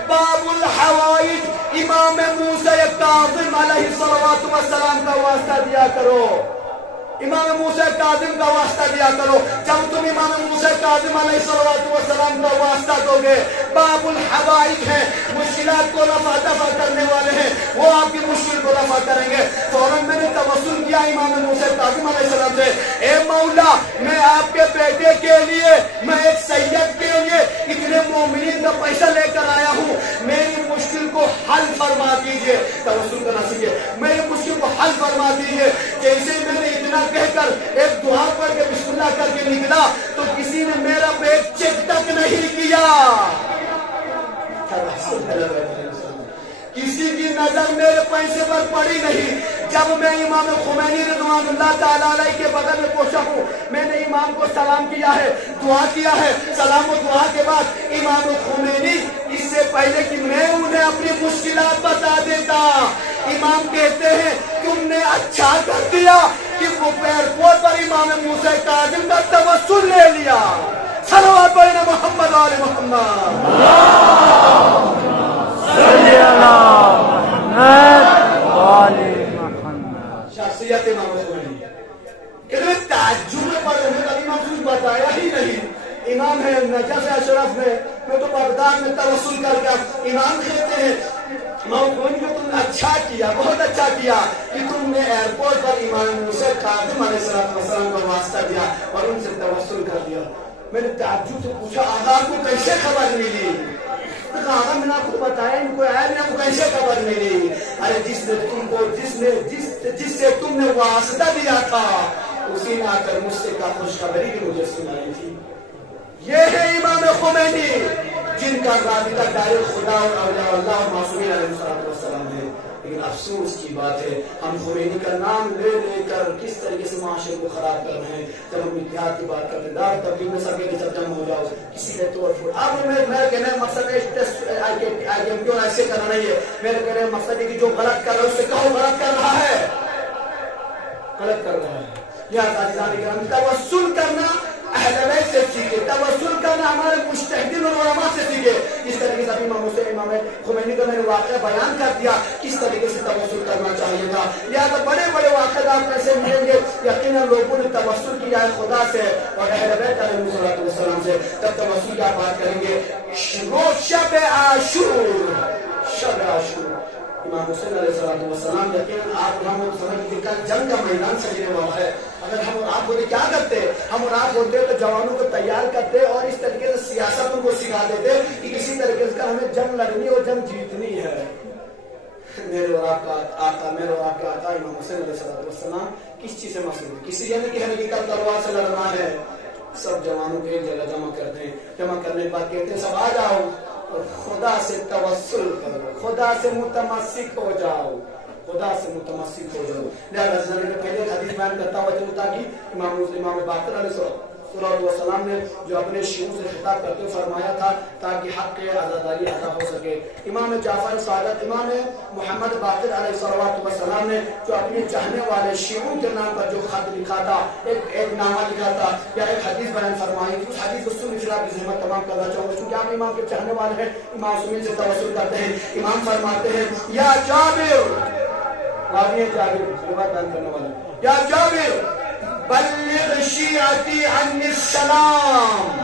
باب الحوائج امام موسیٰ کاظم علیہ الصلوات والسلام کا واسطہ دیا کرو، امام موسیٰ کاظم کا واسطہ دیا کرو۔ جب تم امام موسیٰ کاظم علیہ الصلوات والسلام کا واسطہ دو گے، باب الحوائج ہیں، مشکلات کو رفع دفع کرنے والے ہیں، وہ آپ کی مشکل کو رفع کریں گے۔ فوراً میں نے توسل کیا امام موسیٰ کاظم علیہ السلام سے، اے مولا میں آپ کے بیٹے کے لیے، میں ایک سید کے لیے اتنے مومنین کا پیسہ لے کر آیا ہوں، میری مشکل کو حل فرما دیجئے۔ توسل کرنا سیکھیے، میری مشکل کو حل فرما دیجئے۔ جیسے میں نے اتنا کہہ کر ایک دعا پڑھ کے بسم اللہ کر کے نکلا تو کسی نے میرا بیگ چیک تک نہیں کیا، کسی کی نظر میرے پیسے پر پڑی نہیں۔ جب میں امام خمینی رضوان اللہ تعالیٰ علیہ کے بغل میں پہنچا ہوں، میں نے امام کو سلام کیا ہے، دعا کیا ہے، سلام و دعا کے بعد امام خمینی اس سے پہلے کہ میں انہیں اپنی مشکلات بتا دیتا، امام کہتے ہیں تم نے اچھا کر دیا کہ وہ ایئرپورٹ پر امام موسیٰ کاظم کا توسل لے لیا۔ صلوات پڑھنا محمد آل محمد۔ صلی اللہ محمد آل محمد۔ شخصیت امام خمینی کتنے تعجب میں پڑھ رہے ہیں، کبھی امام کچھ بتایا ہی نہیں۔ امام ہے نجف اشرف میں تو بغداد میں توسل کر کے امام کہتے ہیں امام خمینی کو تم نے اچھا کیا، بہت اچھا کیا کہ تم نے ایئرپورٹ پر امام موسیٰ کاظم علیہ السلام کا واسطہ دیا اور ان سے توسل کر دیا۔ میں نے تعجب سے پوچھا آقا کو کیسے خبر ملی؟ آقا میں نے آپ کو بتایا ان کو آیا، میں نے آپ کو کیسے خبر ملی؟ ارے جس سے تم نے واسطہ دیا تھا اسی نے آ کر مجھ سے کا خوشخبری بھی مجھے سنائی تھی۔ یہ ہے امام خمینی جن کا رابطہ دائر خدا اور اولیاء اللہ اور معصومین علیہ السلام ہے۔ لیکن افسوس کی بات ہے ہم خمینی کا نام لے لے کر کس طریقے سے معاشرے کو خراب کر رہے ہیں۔ جب ہم اتحاد کی بات کرتے دار تبلیغ میں سب کے جب جمع ہو جاؤ کسی کے طور پر اب میرا کہنا مقصد ایسے کرنا نہیں ہے، میرا کہنا مقصد ہے کہ جو غلط کر رہا ہے اس سے کہو غلط کر رہا ہے، غلط کر رہا ہے۔ توسل کرنا اہل بیت سے سیکھے، توسل کرنا ہمارے مجتہدین اور علماء سے سیکھے. اس طریقے سے ابھی امام حسین امام خمینی کا میں نے واقعہ بیان کر دیا کس طریقے سے توسل کرنا چاہیے تھا. لہٰذا بڑے بڑے واقعات آپ ایسے ملیں گے یقیناً لوگوں نے توسل کیا ہے خدا سے اور اہل بیت علیہ السلام سے. تب توسل کی آپ بات کریں گے. شب عاشور، شب عاشور امام حسین علیہ السلام یقیناً آپ ہم سمجھتے کہ جنگ کا میدان سجنے والا ہے. اگر ہم اور آپ ہوتے کیا کرتے؟ ہم اور آپ ہوتے تو جوانوں کو تیار کرتے اور اس طریقے سے سیاست ان کو سکھا دیتے کہ کسی طریقے سے ہمیں جنگ لڑنی اور جنگ جیتنی ہے. میرے اور آپ کا آقا، میرے اور آپ کا آقا امام حسین علیہ السلام کس چیز سے مصروف ہے؟ کسی یہ نہیں کہ کل تلوار سے لڑنا ہے. سب جوانوں کو ایک جگہ جمع کرتے ہیں، جمع کرنے کے بعد کہتے ہیں سب آ جاؤ اور خدا سے توسل کرو، خدا سے متمسک ہو جاؤ، خدا سے متمسک ہو جاؤ. لہٰذا میں پہلے حدیث بیان کرتا ہوا چلوں تاکہ امام باقر علیہ السلام نے جو اپنے شیعوں سے خطاب کرتے ہوئے فرمایا تھا تاکہ حق کے عزاداری ادا ہو سکے. امام جعفر صادق، امام محمد باقر علیہ السلام نے جو اپنے چاہنے والے شیعوں کے نام پر جو خط لکھا تھا، ایک نامہ لکھا تھا یا ایک حدیث بیان فرمائی تھی. اس حدیث کو سن کے آپ کی زحمت تمام کرنا چاہوں گا کیونکہ آپ امام کے چاہنے والے ہیں، امام حسین سے توسل کرتے ہیں. امام فرماتے ہیں یا جابر، راوی جابر روایت بیان کرنے والے، یا جابر بلغ شیعتی عنی السلام،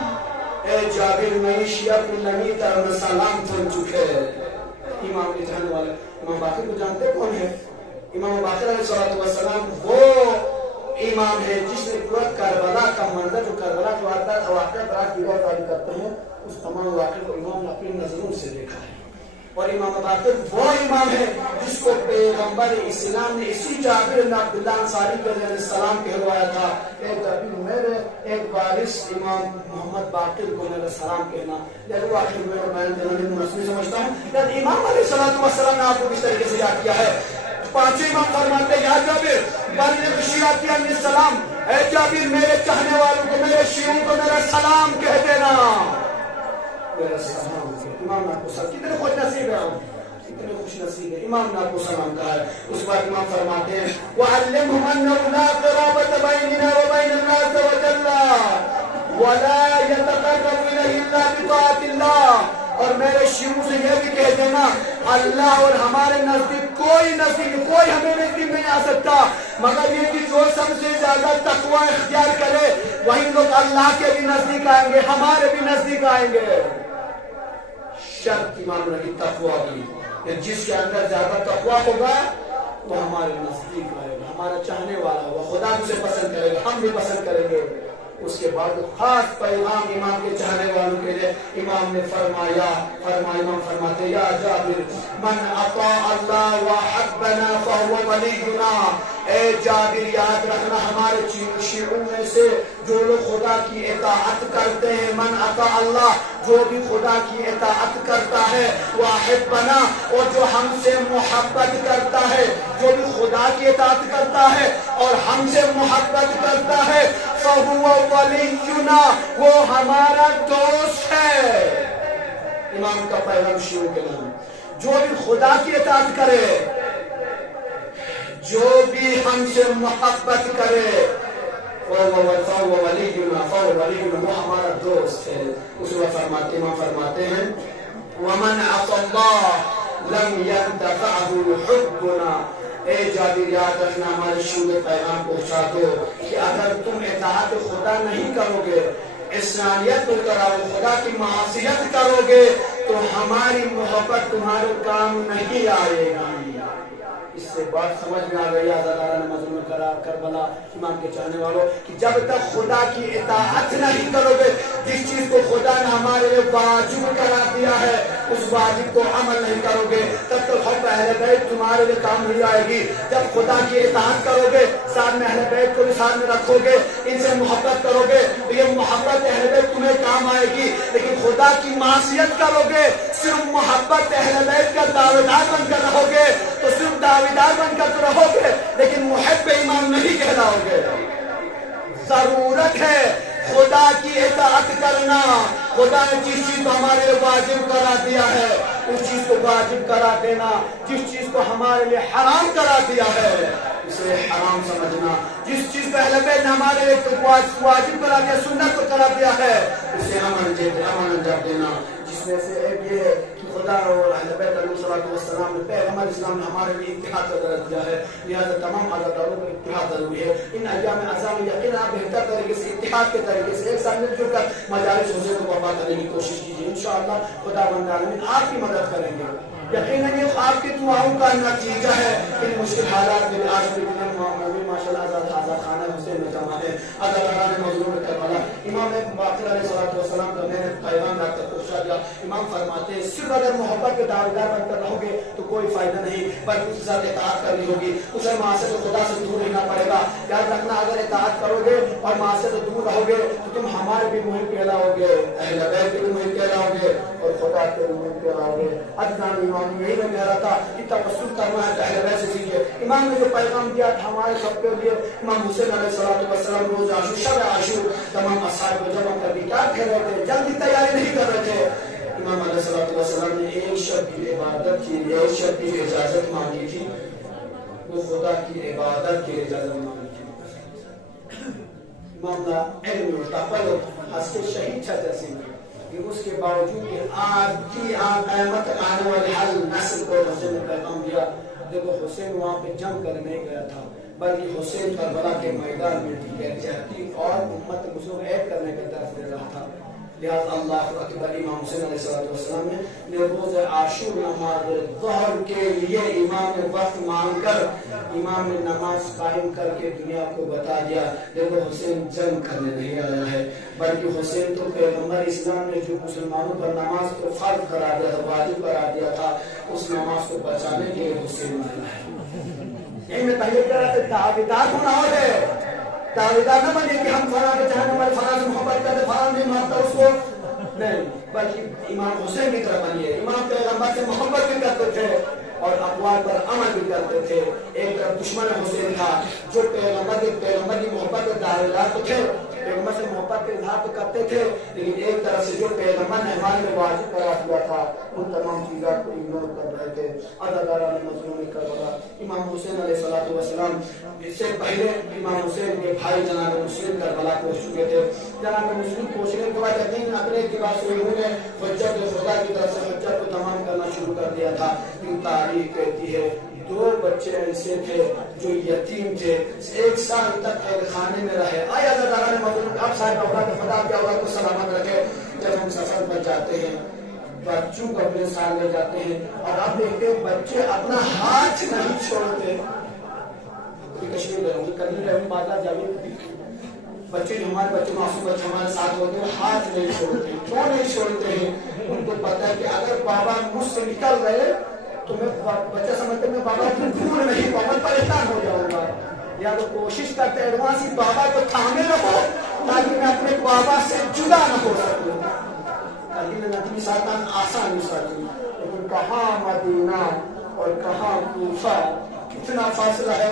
اے جابر میں شیعہ کو نبی طرف سلام پہنچ چکے. امام کے چاہنے والے امام باقر کو جانتے کون ہے؟ امام باقر علیہ السلام وہ امام ہے جس نے پورا کربلا کا منظر، جو کربلا کے واقعات رات کی روز جاری کرتے ہیں، اس تمام واقعے کو امام نے اپنی نظروں سے دیکھا ہے. اور امام باقر وہ امام ہے جس کو پیغمبر اسلام نے اسی جابر بن عبداللہ انصاری علیہ السلام کہلوایا تھا کہ جابر میرے ایک وارث امام محمد باقر کو میرا سلام کہنا. لیکن آخر میں بیان کرنے میں مناسب سمجھتا ہوں. لیکن امام علیہ السلام نے آپ کو کس طریقے سے یاد کیا ہے؟ پانچویں امام فرماتے ہیں یا جابر بلغ شیعتی عنی السلام، اے جابر میرے چاہنے والوں کو، میرے شیعوں کو میرا سلام کہہ دینا. میرا سلام امام نے آپ کو سلام، کتنے خوش نصیب ہے آپ، کتنے خوش نصیب ہے. امام نے آپ کو سلام کہا ہے. اس بات امام فرماتے ہیں وَعَلِّمْهُمْ أَنَّهُ لَا قَرَابَةَ بَيْنِنَا وَبَيْنَ اللَّهِ عَزَّ وَجَلَّ وَلَا يَتَقَرَّبُ إِلَيْهِ إِلَّا بِطَاعَةِ اللَّهِ. اور میرے شیعوں سے یہ بھی کہہ دینا اللہ اور ہمارے نزدیک کوئی ہمیں نزدیک نہیں آ سکتا مگر یہ کہ جو سب سے زیادہ تقوی اختیار کرے وہی لوگ اللہ کے بھی نزدیک آئیں گے، ہمارے بھی نزدیک آئیں گے. شرط امام رہی تقوی کی، جس کے اندر زیادہ تقوی ہوگا وہ ہمارے نزدیک آئے گا، ہمارا چاہنے والا ہوگا، خدا بھی اسے پسند کرے گا، ہم بھی پسند کریں گے. اس کے بعد خاص پیغام امام کے چاہنے والوں کے لیے امام نے امام فرماتے یا جابر من اطاع اللہ وحبنا فهو ولینا. اے جابر یاد رکھنا ہمارے شیعوں میں سے جو لوگ خدا کی اطاعت کرتے ہیں، من اطاع اللہ جو بھی خدا کی اطاعت کرتا ہے، وحبنا اور جو ہم سے محبت کرتا ہے، جو بھی خدا کی اطاعت کرتا ہے اور ہم سے محبت کرتا ہے، فهو ولینا وہ ہمارا دوست ہے. امام کا پیغام شیعوں کے نام، جو بھی خدا کی اطاعت کرے، جو بھی ہم سے محبت کرے، فهو ولینا وہ ہمارا دوست ہے. اس وقت امام فرماتے ہیں ومن عصى الله لم ينتفعه حبنا. اے جابر یاد رکھنا ہمارے شیعوں پیغام پہنچا دو کہ اگر تم اطاعت خدا نہیں کرو گے، عصیانیت کراؤ، خدا کی معصیت کرو گے تو ہماری محبت تمہارے کام نہیں آئے گی. اس سے بات سمجھ میں آ گئی آزادارانہ مظلوم کربلا امام کے چاہنے والوں کہ جب تک خدا کی اطاعت نہیں کرو گے، جس چیز کو خدا نے ہمارے لیے واجب کرا دیا ہے اس واجب کو عمل نہیں کرو گے، تب تک حب اہل بیت تمہارے لیے کام نہیں آئے گی. جب خدا کی اطاعت کرو گے، ساتھ میں اہل بیت کو بھی ساتھ میں رکھو گے، ان سے محبت کرو گے تو یہ محبت اہل بیت تمہیں کام آئے گی. لیکن خدا کی معصیت کرو گے، صرف محبت اہل بیت کا دعویدار بن کر رہو گے تو صرف دعویدار بن کر رہو گے لیکن محب امام نہیں کہلاؤ گے. ضرورت ہے خدا کی اطاعت کرنا، خدا نے جس چیز کو ہمارے لیے واجب کرا دیا ہے اس چیز کو واجب کرا دینا، جس چیز کو ہمارے لیے حرام کرا دیا ہے اسے حرام سمجھنا، جس چیز کو اہل بیت نے ہمارے لیے واجب کرا دیا، سنت کو کرا دیا ہے اسے امن انجام دینا۔ جس میں سے ایک یہ ہے کہ خدا اور اہل بیت علیہ السلام نے پیغمبر اسلام نے ہمارے لیے اتحاد کا درس دیا ہے، لہٰذا تمام عزاداروں کا اتحاد ضروری ہے۔ ان ایام اعظام میں یقیناً آپ بہتر طریقے سے اتحاد کے طریقے سے ایک ساتھ مل جل کر مجالس حسین کو برپا کرنے کی کوشش کیجیے، انشاءاللہ خدا بند عالمین آپ کی مدد کریں گے۔ یقیناً یہ آپ کی دعاؤں کا نتیجہ ہے۔ ان مشکل حالات میں آج بھی ماشاء اللہ آزاد خانہ حسین میں جمع ہے، عزاداران مظلوم کربلا۔ امام باقر علیہ السلام کا میں نے پیغام لا کر پوچھا گیا، امام فرماتے ہیں صرف اگر محبت کے دعویدار بن کر رہو گے تو کوئی فائدہ نہیں، بلکہ اس کے ساتھ اطاعت کرنی ہوگی، اسے معاشرے خدا سے دور رہنا پڑے گا۔ یاد رکھنا اگر اطاعت کرو گے اور معاشرے سے دور رہو گے تو تم ہمارے بھی محب کہلاؤ گے، اہل بیت کے بھی محب کہلاؤ گے اور خدا کے بھی محب کہلاؤ گے۔ ادنان امام یہی میں کہہ رہا تھا کہ توسل کرنا ہے تو اہل بیت سے سیکھیے۔ امام نے جو پیغام دیا تھا ہمارے سب کے لیے، امام حسین علیہ السلام روز عاشور شب عاشور تمام اصحاب کو جمع کر کے کیا کہہ رہے تھے، جلدی تیاری نہیں کر رہے تھے۔ امام علیہ السلام نے ایک شب کی عبادت کی، ایک شب کی اجازت مانگی تھی، وہ خدا کی عبادت کی اجازت مانگی تھی۔ امام نے علم ہوتا پر ہنس کے شہید چھا جیسے کہ اس کے باوجود کہ آج کی قیامت آنے والے ہر نسل کو حسین نے پیغام دیا۔ دیکھو حسین وہاں پہ جنگ کرنے نہیں گیا تھا، بلکہ حسین کربلا کے میدان میں یکجہتی اور امت مسلم ایک کرنے کا درس دے رہا تھا۔ لہذا اللہ اکبر، امام حسین علیہ السلام نے روز عاشور نماز ظہر کے لیے امام نے وقت مانگ کر امام نے نماز قائم کر کے دنیا کو بتا دیا، دیکھو حسین جنگ کرنے نہیں آیا ہے، بلکہ حسین تو پیغمبر اسلام نے جو مسلمانوں پر نماز کو فرض کرا دیا تھا، واجب کرا دیا تھا، اس نماز کو بچانے کے لیے حسین آیا ہے۔ میں پہلے کہہ رہا تھا دعویدار ہونا ہو ہے، دعویدار نہ بنے کہ ہم فلاں کے چاہنے والے فلاں سے محبت کرتے، فلاں نہیں مانتا اس کو، نہیں، بلکہ امام حسین کی طرح بنیے۔ امام پیغمبر سے محبت بھی کرتے تھے اور اقوال پر عمل بھی کرتے تھے۔ ایک طرف دشمن حسین تھا جو پیغمبر کی محبت کے دعویدار تو تھے، پیغمبر سے محبت کے اظہار تو کرتے تھے، لیکن ایک طرف سے جو پیغمبر نے ہمارے میں واجب کرا دیا تھا ان تمام چیزوں کو اگنور کر رہے تھے۔ عزاداران مظلوم کربلا، امام حسین علیہ السلام اس سے پہلے امام حسین کے بھائی جناب مسلم کربلا پہنچ چکے تھے۔ جناب مسلم پہنچنے کے بعد یقین اپنے کے بعد انہوں نے حجت خدا کی طرف سے حجت کو تمام کرنا شروع کر دیا تھا۔ تاریخ کہتی ہے 2 بچے ایسے تھے جو یتیم تھے، 1 سال تک قید خانے میں رہے۔ آیا عزاداران مظلوم، آپ صاحب اولاد خدا کے اولاد کو سلامت رکھے۔ جب ہم سفر پر جاتے ہیں بچوں کو اپنے ساتھ لے جاتے ہیں اور آپ دیکھتے ہیں بچے اپنا ہاتھ نہیں چھوڑتے۔ کشمیر گئے ہوں گے، کبھی گئے ہوں بازار جائیے، بچے جو ہمارے بچے معصوم بچے ہمارے ساتھ ہوتے ہیں ہاتھ نہیں چھوڑتے۔ کیوں نہیں چھوڑتے ہیں؟ ان کو پتا ہے کہ اگر بابا مجھ سے نکل گئے تو میں بچہ سمجھتے میں بابا کو دور نہیں پاؤں، پریشان ہو جاؤں گا، یا تو کوشش کرتے ایڈوانس ہی بابا کو تھامے رہو تاکہ میں اپنے بابا سے جدا نہ ہو سکوں۔ تاکہ میں نبی ساتان آسان مثال دوں، لیکن کہاں مدینہ اور کہاں کوفہ، کتنا فاصلہ ہے۔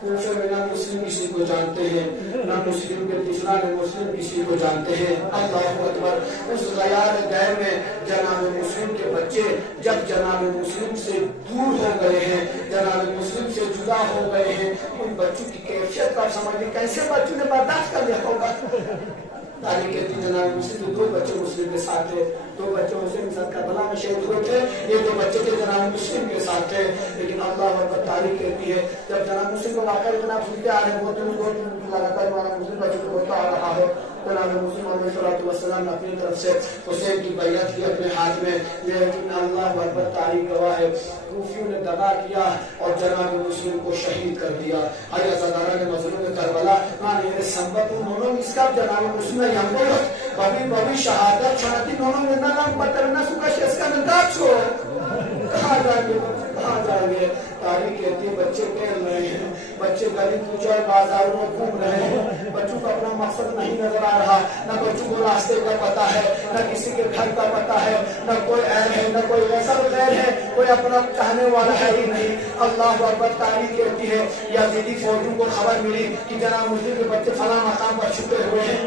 کوفے میں نہ مسلم کسی کو جانتے ہیں، نہ مسلم کے دشمنان مسلم کسی کو جانتے ہیں۔ اللہ اکبر، اس غیار غیر میں جناب مسلم کے بچے جب جناب مسلم سے دور ہو گئے ہیں، جناب مسلم سے جدا ہو گئے ہیں، ان بچوں کی کیفیت کا سمجھیں کیسے بچوں نے برداشت کر لیا ہوگا۔ تاریخ کہتی جناب مسلم کے 2 بچے مسلم کے ساتھ تھے، 2 بچے حسین کے ساتھ کربلا میں شہید ہوئے تھے، یہ 2 بچے تھے جناب مسلم کے ساتھ تھے، لیکن اللہ اکبر تاریخ کہتی ہے جب جناب مسلم کو واقعہ جناب سنتے آ رہے ہیں بہت لگاتار ہمارا مسلم بچے کو بولتا آ رہا ہے، جناب مسلم علیہ السلام نے اپنی طرف سے حسین کی بیعت کی اپنے ہاتھ میں، لیکن اللہ اکبر تاریخ گواہ ہے کوفیوں نے دغا کیا اور جناب مسلم کو شہید کر دیا۔ آیا عزاداران مظلوم کربلا یہ سمبت انہوں نے اس کا جناب مسلم بابی شہادت چھڑاتی انہوں نے نام پترنا سکا شیس کا نندار چھوڑ کہاں جائیں گے، کہاں جائیں گے۔ تاریخ کہتی ہے بچے کھیل رہے ہیں، بچے گلی کوچے بازاروں میں گھوم رہے ہیں، بچوں کا اپنا مقصد نہیں نظر آ رہا، نہ بچوں کو راستے کا پتہ ہے، نہ کسی کے گھر کا پتہ ہے، نہ کوئی عین ہے، نہ کوئی ایسا غیر ہے، کوئی اپنا کہنے والا ہے ہی نہیں۔ اللہ اکبر تاریخ کہتی ہے یزیدی فوجوں کو خبر ملی کہ جناب مسلم کے بچے فلاں مقام پر چھپے ہوئے ہیں،